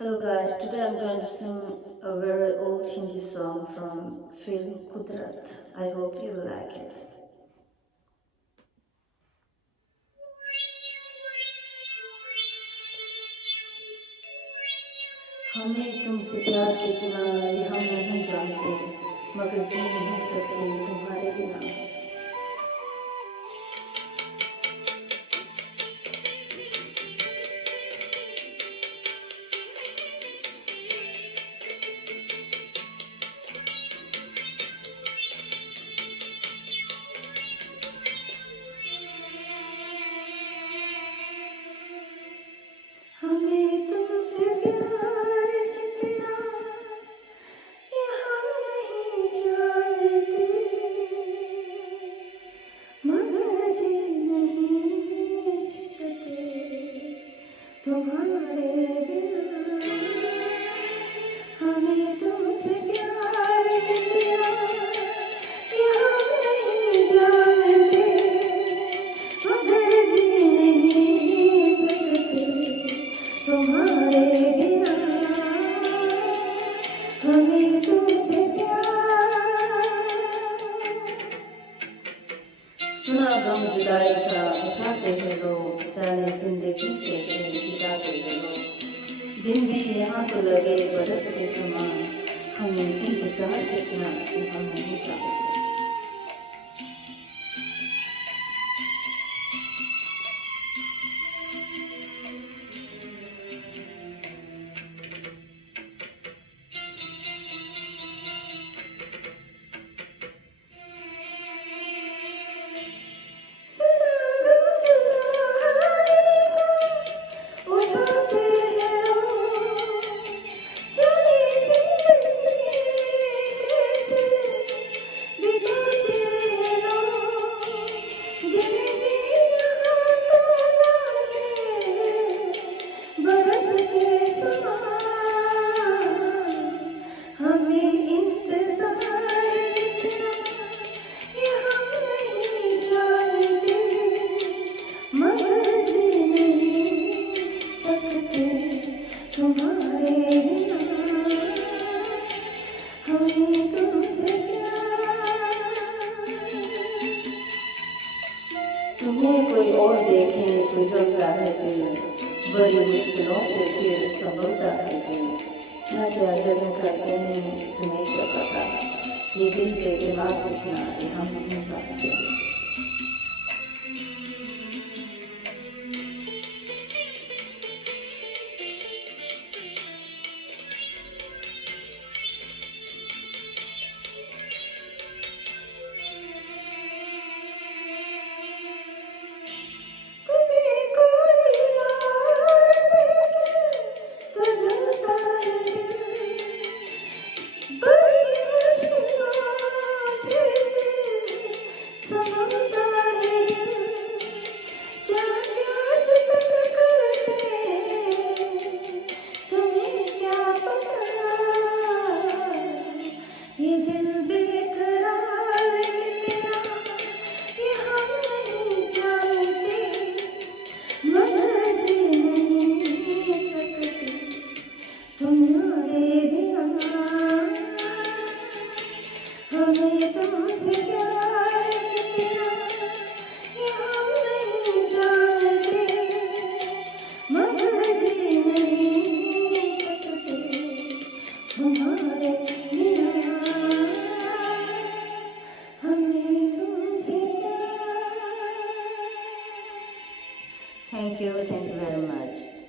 Hello guys, today I'm going to sing a very old Hindi song from film Kudrat. I hope you like it. हमें तुमसे प्यार कितना ये हम नहीं जानते, मगर जी नहीं सकते तुम्हारे बिना। हमें तुमसे प्यार कितना ये हम नहीं जानते, मगर जी नहीं सकते तुम्हारे बिना। हमें तुमसे प्यार कितना ये हम नहीं जानते, मगर जी नहीं सकते तुम्हारे बिना। हमें तुमसे प्यार। सुना गम जुदाई का उठाते हैं लोग, जाने जिंदगी कैसे बिताते हैं लोग। दिन भी यहाँ तो लगे बरस के समान, हमें इंतजार कितना कि हम नहीं जानते। तुम्हारे बिना हमें तुमसे प्यार। तुम्हें कोई और देखे तो जलता है दिल, बड़ी मुश्किलों से फिर संभलता है दिल। क्या क्या जगह करते हैं तुम्हें क्या पता, ये दिल पे दिमाग उठना ये हम नहीं जानते। हमें तुमसे प्यार कितना ये हम नहीं जानते, मगर जी नहीं सकते तुम्हारे बिना। हमें तुमसे प्यार। Thank you very much.